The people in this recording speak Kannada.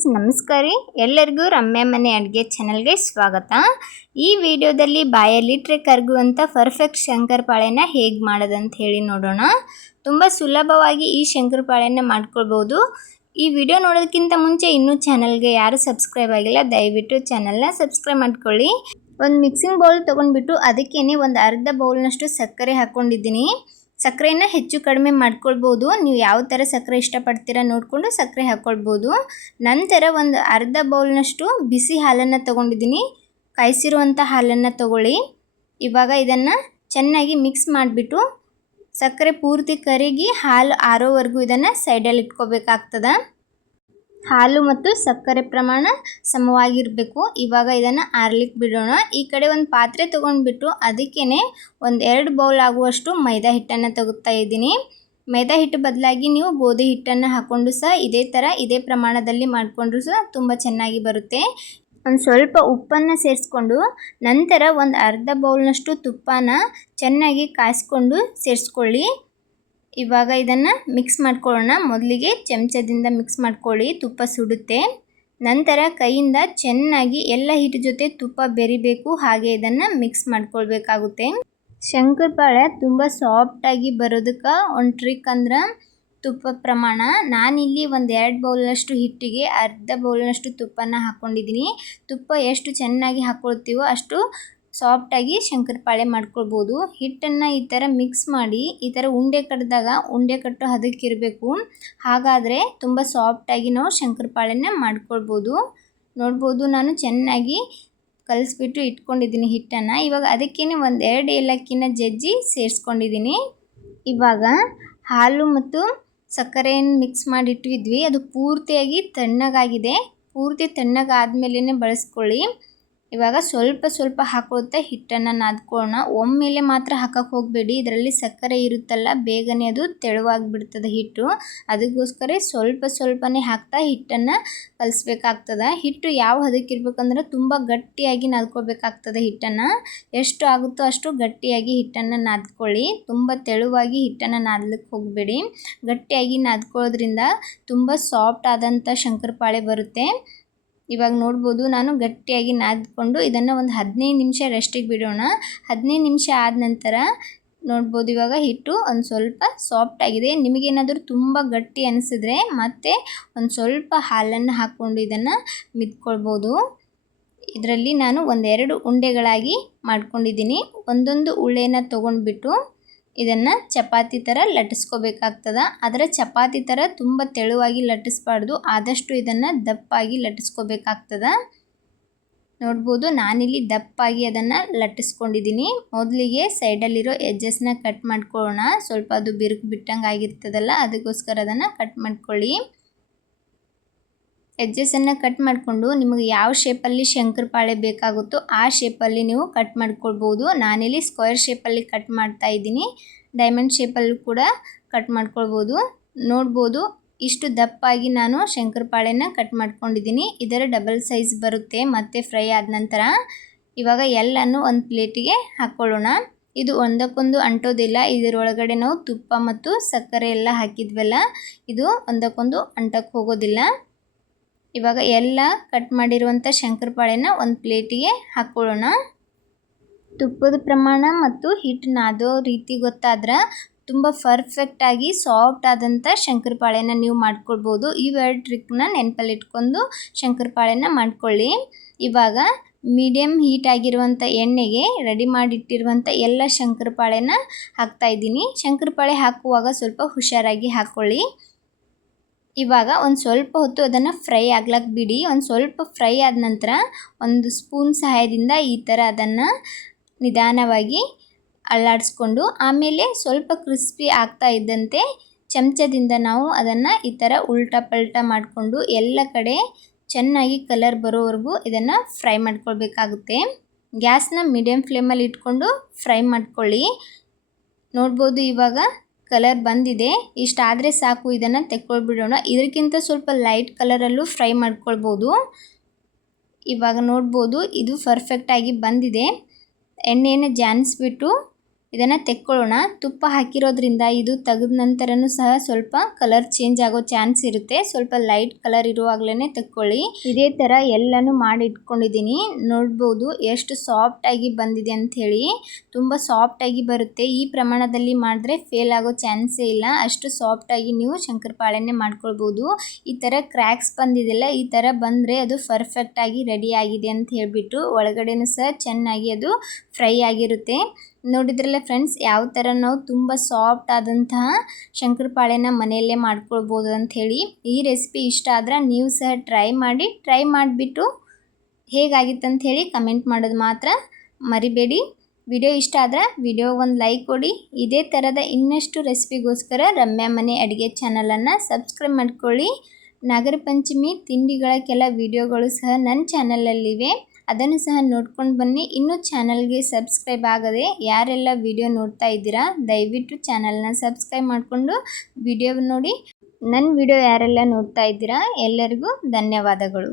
ಫ್ರೆಂಡ್ಸ್, ನಮಸ್ಕಾರ. ಎಲ್ಲರಿಗೂ ರಮ್ಯ ಮನೆ ಅಡುಗೆ ಚಾನಲ್ಗೆ ಸ್ವಾಗತ. ಈ ವಿಡಿಯೋದಲ್ಲಿ ಬಾಯಲ್ಲಿಟ್ಟರೆ ಕರಗುವಂಥ ಪರ್ಫೆಕ್ಟ್ ಶಂಕರಪಾಳೆನ ಹೇಗೆ ಮಾಡೋದಂತ ಹೇಳಿ ನೋಡೋಣ. ತುಂಬ ಸುಲಭವಾಗಿ ಈ ಶಂಕರಪಾಳೆನ ಮಾಡ್ಕೊಳ್ಬೋದು. ಈ ವಿಡಿಯೋ ನೋಡೋದಕ್ಕಿಂತ ಮುಂಚೆ ಇನ್ನೂ ಚಾನಲ್ಗೆ ಯಾರು ಸಬ್ಸ್ಕ್ರೈಬ್ ಆಗಿಲ್ಲ, ದಯವಿಟ್ಟು ಚಾನಲ್ನ ಸಬ್ಸ್ಕ್ರೈಬ್ ಮಾಡ್ಕೊಳ್ಳಿ. ಒಂದು ಮಿಕ್ಸಿಂಗ್ ಬೌಲ್ ತೊಗೊಂಡ್ಬಿಟ್ಟು ಅದಕ್ಕೇನೆ ಒಂದು ಅರ್ಧ ಬೌಲ್ನಷ್ಟು ಸಕ್ಕರೆ ಹಾಕ್ಕೊಂಡಿದ್ದೀನಿ. ಸಕ್ಕರೆನ ಹೆಚ್ಚು ಕಡಿಮೆ ಮಾಡ್ಕೊಳ್ಬೋದು. ನೀವು ಯಾವ ಥರ ಸಕ್ಕರೆ ಇಷ್ಟಪಡ್ತೀರಾ ನೋಡಿಕೊಂಡು ಸಕ್ಕರೆ ಹಾಕ್ಕೊಳ್ಬೋದು. ನಂತರ ಒಂದು ಅರ್ಧ ಬೌಲ್ನಷ್ಟು ಬಿಸಿ ಹಾಲನ್ನು ತೊಗೊಂಡಿದ್ದೀನಿ. ಕಾಯಿಸಿರುವಂಥ ಹಾಲನ್ನು ತೊಗೊಳ್ಳಿ. ಇವಾಗ ಇದನ್ನು ಚೆನ್ನಾಗಿ ಮಿಕ್ಸ್ ಮಾಡಿಬಿಟ್ಟು ಸಕ್ಕರೆ ಪೂರ್ತಿ ಕರಗಿ ಹಾಲು ಆರೋವರೆಗೂ ಇದನ್ನು ಸೈಡಲ್ಲಿ ಇಟ್ಕೋಬೇಕಾಗ್ತದೆ. ಹಾಲು ಮತ್ತು ಸಕ್ಕರೆ ಪ್ರಮಾಣ ಸಮವಾಗಿರಬೇಕು. ಇವಾಗ ಇದನ್ನು ಆರ್ಲಿಕ್ಕೆ ಬಿಡೋಣ. ಈ ಕಡೆ ಒಂದು ಪಾತ್ರೆ ತೊಗೊಂಡ್ಬಿಟ್ಟು ಅದಕ್ಕೇ ಒಂದು 2 ಬೌಲ್ ಆಗುವಷ್ಟು ಮೈದಾ ಹಿಟ್ಟನ್ನು ತಗೋತಾ ಇದ್ದೀನಿ. ಮೈದಾ ಹಿಟ್ಟು ಬದಲಾಗಿ ನೀವು ಗೋಧಿ ಹಿಟ್ಟನ್ನು ಹಾಕ್ಕೊಂಡು ಸಹ ಇದೇ ಪ್ರಮಾಣದಲ್ಲಿ ಮಾಡಿಕೊಂಡ್ರೂ ಸಹ ತುಂಬ ಚೆನ್ನಾಗಿ ಬರುತ್ತೆ. ಒಂದು ಸ್ವಲ್ಪ ಉಪ್ಪನ್ನು ಸೇರಿಸ್ಕೊಂಡು ನಂತರ ಒಂದು ಅರ್ಧ ಬೌಲ್ನಷ್ಟು ತುಪ್ಪನ ಚೆನ್ನಾಗಿ ಕಾಯಿಸ್ಕೊಂಡು ಸೇರಿಸ್ಕೊಳ್ಳಿ. ಇವಾಗ ಇದನ್ನು ಮಿಕ್ಸ್ ಮಾಡ್ಕೊಳ್ಳೋಣ. ಮೊದಲಿಗೆ ಚಮಚದಿಂದ ಮಿಕ್ಸ್ ಮಾಡ್ಕೊಳ್ಳಿ, ತುಪ್ಪ ಸುಡುತ್ತೆ. ನಂತರ ಕೈಯಿಂದ ಚೆನ್ನಾಗಿ ಎಲ್ಲ ಹಿಟ್ಟು ಜೊತೆ ತುಪ್ಪ ಬೆರಿಬೇಕು, ಹಾಗೆ ಇದನ್ನು ಮಿಕ್ಸ್ ಮಾಡ್ಕೊಳ್ಬೇಕಾಗುತ್ತೆ. ಶಂಕರಪಾಳೆ ತುಂಬ ಸಾಫ್ಟಾಗಿ ಬರೋದಕ್ಕೆ ಒಂದು ಟ್ರಿಕ್ ಅಂದ್ರೆ ತುಪ್ಪ ಪ್ರಮಾಣ. ನಾನಿಲ್ಲಿ ಒಂದು 2 ಬೌಲ್ನಷ್ಟು ಹಿಟ್ಟಿಗೆ ಅರ್ಧ ಬೌಲ್ನಷ್ಟು ತುಪ್ಪನ ಹಾಕ್ಕೊಂಡಿದ್ದೀನಿ. ತುಪ್ಪ ಎಷ್ಟು ಚೆನ್ನಾಗಿ ಹಾಕ್ಕೊಳ್ತೀವೋ ಅಷ್ಟು ಸಾಫ್ಟಾಗಿ ಶಂಕರಪಾಳೆ ಮಾಡ್ಕೊಳ್ಬೋದು. ಹಿಟ್ಟನ್ನು ಈ ಥರ ಮಿಕ್ಸ್ ಮಾಡಿ ಈ ಥರ ಉಂಡೆ ಕಟ್ಟಿದಾಗ ಉಂಡೆ ಕಟ್ಟೋ ಹದಕ್ಕಿರಬೇಕು. ಹಾಗಾದರೆ ತುಂಬ ಸಾಫ್ಟಾಗಿ ನಾವು ಶಂಕರಪಾಳೆನ ಮಾಡ್ಕೊಳ್ಬೋದು. ನೋಡ್ಬೋದು, ನಾನು ಚೆನ್ನಾಗಿ ಕಲಿಸ್ಬಿಟ್ಟು ಇಟ್ಕೊಂಡಿದ್ದೀನಿ ಹಿಟ್ಟನ್ನು. ಇವಾಗ ಅದಕ್ಕೇ ಒಂದು 2 ಏಲಕ್ಕಿನ ಜಜ್ಜಿ ಸೇರಿಸ್ಕೊಂಡಿದ್ದೀನಿ. ಇವಾಗ ಹಾಲು ಮತ್ತು ಸಕ್ಕರೆಯನ್ನು ಮಿಕ್ಸ್ ಮಾಡಿಟ್ಟಿದ್ವಿ, ಅದು ಪೂರ್ತಿಯಾಗಿ ತಣ್ಣಗಾಗಿದೆ. ಪೂರ್ತಿ ತಣ್ಣಗಾದ್ಮೇಲೆ ಬಳಸ್ಕೊಳ್ಳಿ. ಇವಾಗ ಸ್ವಲ್ಪ ಹಾಕೊಳ್ತಾ ಹಿಟ್ಟನ್ನು ನಾದ್ಕೊಳ್ಳೋಣ. ಒಮ್ಮೆಲೆ ಮಾತ್ರ ಹಾಕಕ್ಕೆ ಹೋಗಬೇಡಿ, ಇದರಲ್ಲಿ ಸಕ್ಕರೆ ಇರುತ್ತಲ್ಲ, ಬೇಗನೆ ಅದು ತೆಳುವಾಗಿಬಿಡ್ತದೆ ಹಿಟ್ಟು. ಅದಕ್ಕೋಸ್ಕರ ಸ್ವಲ್ಪನೇ ಹಾಕ್ತಾ ಹಿಟ್ಟನ್ನು ಕಲಿಸ್ಬೇಕಾಗ್ತದೆ. ಹಿಟ್ಟು ಯಾವ ಹದಕ್ಕಿರ್ಬೇಕಂದ್ರೆ ತುಂಬ ಗಟ್ಟಿಯಾಗಿ ನಾದ್ಕೊಳ್ಬೇಕಾಗ್ತದೆ ಹಿಟ್ಟನ್ನು. ಎಷ್ಟು ಆಗುತ್ತೋ ಅಷ್ಟು ಗಟ್ಟಿಯಾಗಿ ಹಿಟ್ಟನ್ನು ನಾದ್ಕೊಳ್ಳಿ. ತುಂಬ ತೆಳುವಾಗಿ ಹಿಟ್ಟನ್ನು ನಾದ್ಲಿಕ್ಕೆ ಹೋಗಬೇಡಿ. ಗಟ್ಟಿಯಾಗಿ ನಾದ್ಕೊಳ್ಳೋದ್ರಿಂದ ತುಂಬ ಸಾಫ್ಟ್ ಆದಂಥ ಶಂಕರಪಾಳೆ ಬರುತ್ತೆ. ಇವಾಗ ನೋಡ್ಬೋದು, ನಾನು ಗಟ್ಟಿಯಾಗಿ ನಾದ್ಕೊಂಡು ಇದನ್ನು ಒಂದು 15 ನಿಮಿಷ ರೆಸ್ಟಿಗೆ ಬಿಡೋಣ. 15 ನಿಮಿಷ ಆದ ನಂತರ ನೋಡ್ಬೋದು, ಇವಾಗ ಹಿಟ್ಟು ಒಂದು ಸ್ವಲ್ಪ ಸಾಫ್ಟ್ ಆಗಿದೆ. ನಿಮಗೇನಾದರೂ ತುಂಬ ಗಟ್ಟಿ ಅನಿಸಿದ್ರೆ ಮತ್ತೆ ಒಂದು ಸ್ವಲ್ಪ ಹಾಲನ್ನು ಹಾಕ್ಕೊಂಡು ಇದನ್ನು ಮಿದ್ಕೊಳ್ಬೋದು. ಇದರಲ್ಲಿ ನಾನು 1-2 ಉಂಡೆಗಳಾಗಿ ಮಾಡ್ಕೊಂಡಿದ್ದೀನಿ. ಒಂದೊಂದು ಉಳ್ಳೆನ ತೊಗೊಂಡ್ಬಿಟ್ಟು ಇದನ್ನು ಚಪಾತಿ ಥರ ಲಟ್ಟಿಸ್ಕೋಬೇಕಾಗ್ತದೆ. ಆದರೆ ಚಪಾತಿ ಥರ ತುಂಬ ತೆಳುವಾಗಿ ಲಟ್ಟಿಸ್ಬಾರ್ದು, ಆದಷ್ಟು ಇದನ್ನು ದಪ್ಪಾಗಿ ಲಟ್ಟಿಸ್ಕೋಬೇಕಾಗ್ತದೆ. ನೋಡ್ಬೋದು, ನಾನಿಲ್ಲಿ ದಪ್ಪಾಗಿ ಅದನ್ನು ಲಟ್ಟಿಸ್ಕೊಂಡಿದ್ದೀನಿ. ಮೊದಲಿಗೆ ಸೈಡಲ್ಲಿರೋ ಎಡ್ಜಸ್ನ ಕಟ್ ಮಾಡ್ಕೊಳ್ಳೋಣ. ಸ್ವಲ್ಪ ಅದು ಬಿರುಕು ಬಿಟ್ಟಂಗೆ ಆಗಿರ್ತದಲ್ಲ, ಅದಕ್ಕೋಸ್ಕರ ಅದನ್ನು ಕಟ್ ಮಾಡ್ಕೊಳ್ಳಿ. ಎಡ್ಜಸನ್ನು ಕಟ್ ಮಾಡಿಕೊಂಡು ನಿಮಗೆ ಯಾವ ಶೇಪಲ್ಲಿ ಶಂಕರಪಾಳೆ ಬೇಕಾಗುತ್ತೋ ಆ ಶೇಪಲ್ಲಿ ನೀವು ಕಟ್ ಮಾಡ್ಕೊಳ್ಬೋದು. ನಾನಿಲ್ಲಿ ಸ್ಕ್ವೇರ್ ಶೇಪಲ್ಲಿ ಕಟ್ ಮಾಡ್ತಾ ಇದ್ದೀನಿ. ಡೈಮಂಡ್ ಶೇಪಲ್ಲೂ ಕೂಡ ಕಟ್ ಮಾಡ್ಕೊಳ್ಬೋದು. ನೋಡ್ಬೋದು, ಇಷ್ಟು ದಪ್ಪಾಗಿ ನಾನು ಶಂಕರಪಾಳೆನ ಕಟ್ ಮಾಡ್ಕೊಂಡಿದ್ದೀನಿ. ಇದರ ಡಬಲ್ ಸೈಜ್ ಬರುತ್ತೆ ಮತ್ತೆ ಫ್ರೈ ಆದ ನಂತರ. ಇವಾಗ ಎಲ್ಲನೂ ಒಂದು ಪ್ಲೇಟಿಗೆ ಹಾಕ್ಕೊಳ್ಳೋಣ. ಇದು ಒಂದಕ್ಕೊಂದು ಅಂಟೋದಿಲ್ಲ. ಇದರೊಳಗಡೆ ನಾವು ತುಪ್ಪ ಮತ್ತು ಸಕ್ಕರೆ ಎಲ್ಲ ಹಾಕಿದ್ವಲ್ಲ, ಇದು ಒಂದಕ್ಕೊಂದು ಅಂಟಕ್ಕೆ ಹೋಗೋದಿಲ್ಲ. ಇವಾಗ ಎಲ್ಲ ಕಟ್ ಮಾಡಿರುವಂಥ ಶಂಕರಪಾಳೆನ ಒಂದು ಪ್ಲೇಟಿಗೆ ಹಾಕ್ಕೊಳ್ಳೋಣ. ತುಪ್ಪದ ಪ್ರಮಾಣ ಮತ್ತು ಹಿಟ್ಟು ನಾದೋ ರೀತಿ ಗೊತ್ತಾದ್ರೆ ತುಂಬ ಪರ್ಫೆಕ್ಟಾಗಿ ಸಾಫ್ಟ್ ಆದಂಥ ಶಂಕರಪಾಳೆನ ನೀವು ಮಾಡ್ಕೊಳ್ಬೋದು. ಇವೆರಡು ಟ್ರಿಕ್ನ ನೆನಪಲ್ಲಿಟ್ಕೊಂಡು ಶಂಕರಪಾಳೆನ ಮಾಡ್ಕೊಳ್ಳಿ. ಇವಾಗ ಮೀಡಿಯಮ್ ಹೀಟ್ ಆಗಿರುವಂಥ ಎಣ್ಣೆಗೆ ರೆಡಿ ಮಾಡಿಟ್ಟಿರುವಂಥ ಎಲ್ಲ ಶಂಕರಪಾಳೆನ ಹಾಕ್ತಾಯಿದ್ದೀನಿ. ಶಂಕರಪಾಳೆ ಹಾಕುವಾಗ ಸ್ವಲ್ಪ ಹುಷಾರಾಗಿ ಹಾಕ್ಕೊಳ್ಳಿ. ಇವಾಗ ಒಂದು ಸ್ವಲ್ಪ ಹೊತ್ತು ಅದನ್ನು ಫ್ರೈ ಆಗ್ಲಕ್ಕೆ ಬಿಡಿ. ಒಂದು ಸ್ವಲ್ಪ ಫ್ರೈ ಆದ ನಂತರ ಒಂದು ಸ್ಪೂನ್ ಸಹಾಯದಿಂದ ಈ ಥರ ಅದನ್ನು ನಿಧಾನವಾಗಿ ಅಲ್ಲಾಡಿಸ್ಕೊಂಡು ಆಮೇಲೆ ಸ್ವಲ್ಪ ಕ್ರಿಸ್ಪಿ ಆಗ್ತಾ ಇದ್ದಂತೆ ಚಮಚದಿಂದ ನಾವು ಅದನ್ನು ಈ ಥರ ಉಲ್ಟಾ ಪಲ್ಟಾ ಮಾಡಿಕೊಂಡು ಎಲ್ಲ ಕಡೆ ಚೆನ್ನಾಗಿ ಕಲರ್ ಬರೋವರೆಗೂ ಇದನ್ನು ಫ್ರೈ ಮಾಡ್ಕೊಳ್ಬೇಕಾಗುತ್ತೆ. ಗ್ಯಾಸ್ನ ಮೀಡಿಯಮ್ ಫ್ಲೇಮಲ್ಲಿ ಇಟ್ಕೊಂಡು ಫ್ರೈ ಮಾಡ್ಕೊಳ್ಳಿ. ನೋಡ್ಬೋದು, ಇವಾಗ ಕಲರ್ ಬಂದಿದೆ. ಇಷ್ಟಾದರೆ ಸಾಕು, ಇದನ್ನು ತೆಕ್ಕೊಳ್ಬಿಡೋಣ. ಇದಕ್ಕಿಂತ ಸ್ವಲ್ಪ ಲೈಟ್ ಕಲರಲ್ಲೂ ಫ್ರೈ ಮಾಡ್ಕೊಳ್ಬೋದು. ಇವಾಗ ನೋಡ್ಬೋದು, ಇದು ಪರ್ಫೆಕ್ಟಾಗಿ ಬಂದಿದೆ. ಎಣ್ಣೆಯನ್ನು ಜಾನಿಸ್ಬಿಟ್ಟು ಇದನ್ನು ತೆಕ್ಕೊಳ್ಳೋಣ. ತುಪ್ಪ ಹಾಕಿರೋದ್ರಿಂದ ಇದು ತೆಗೆದ ನಂತರನೂ ಸಹ ಸ್ವಲ್ಪ ಕಲರ್ ಚೇಂಜ್ ಆಗೋ ಚಾನ್ಸ್ ಇರುತ್ತೆ. ಸ್ವಲ್ಪ ಲೈಟ್ ಕಲರ್ ಇರುವಾಗಲೇ ತೆಕ್ಕೊಳ್ಳಿ. ಇದೇ ಥರ ಎಲ್ಲನೂ ಮಾಡಿ ಇಟ್ಕೊಂಡಿದ್ದೀನಿ. ನೋಡ್ಬೋದು ಎಷ್ಟು ಸಾಫ್ಟಾಗಿ ಬಂದಿದೆ ಅಂಥೇಳಿ. ತುಂಬ ಸಾಫ್ಟಾಗಿ ಬರುತ್ತೆ. ಈ ಪ್ರಮಾಣದಲ್ಲಿ ಮಾಡಿದ್ರೆ ಫೇಲ್ ಆಗೋ ಚಾನ್ಸೇ ಇಲ್ಲ. ಅಷ್ಟು ಸಾಫ್ಟಾಗಿ ನೀವು ಶಂಕರಪಾಳೆನೇ ಮಾಡ್ಕೊಳ್ಬೋದು. ಈ ಥರ ಕ್ರ್ಯಾಕ್ಸ್ ಬಂದಿದೆಯಲ್ಲ, ಈ ಥರ ಬಂದರೆ ಅದು ಪರ್ಫೆಕ್ಟಾಗಿ ರೆಡಿ ಆಗಿದೆ ಅಂತ ಹೇಳಿಬಿಟ್ಟು ಒಳಗಡೆನೂ ಸಹ ಚೆನ್ನಾಗಿ ಅದು ಫ್ರೈ ಆಗಿರುತ್ತೆ. ನೋಡಿದ್ರಲ್ಲ ಫ್ರೆಂಡ್ಸ್, ಯಾವ ಥರ ನಾವು ತುಂಬ ಸಾಫ್ಟ್ ಆದಂತಹ ಶಂಕರಪಾಳೆನ ಮನೆಯಲ್ಲೇ ಮಾಡ್ಕೊಳ್ಬೋದು ಅಂಥೇಳಿ. ಈ ರೆಸಿಪಿ ಇಷ್ಟ ಆದ್ರೆ ನೀವು ಸಹ ಟ್ರೈ ಮಾಡಿಬಿಟ್ಟು ಹೇಗಾಗಿತ್ತಂತ ಹೇಳಿ ಕಮೆಂಟ್ ಮಾಡೋದು ಮಾತ್ರ ಮರಿಬೇಡಿ. ವಿಡಿಯೋ ಇಷ್ಟ ಆದ್ರೆ ವಿಡಿಯೋ ಒಂದು ಲೈಕ್ ಕೊಡಿ. ಇದೇ ಥರದ ಇನ್ನಷ್ಟು ರೆಸಿಪಿಗೋಸ್ಕರ ರಮ್ಯಾ ಮನೆ ಅಡುಗೆ ಚಾನಲನ್ನು ಸಬ್ಸ್ಕ್ರೈಬ್ ಮಾಡ್ಕೊಳ್ಳಿ. ನಾಗರ ಪಂಚಮಿ ತಿಂಡಿಗಳ ಕೆಲ ವಿಡಿಯೋಗಳು ಸಹ ನನ್ನ ಚಾನಲಲ್ಲಿವೆ, ಅದನ್ನು ಸಹ ನೋಡ್ಕೊಂಡು ಬನ್ನಿ. ಇನ್ನೂ ಚಾನಲ್ಗೆ ಸಬ್ಸ್ಕ್ರೈಬ್ ಆಗದೆ ಯಾರೆಲ್ಲ ವಿಡಿಯೋ ನೋಡ್ತಾ ಇದ್ದೀರಾ, ದಯವಿಟ್ಟು ಚಾನಲ್ನ ಸಬ್ಸ್ಕ್ರೈಬ್ ಮಾಡಿಕೊಂಡು ವಿಡಿಯೋ ನೋಡಿ. ನನ್ನ ವಿಡಿಯೋ ಯಾರೆಲ್ಲ ನೋಡ್ತಾ ಇದ್ದೀರಾ ಎಲ್ಲರಿಗೂ ಧನ್ಯವಾದಗಳು.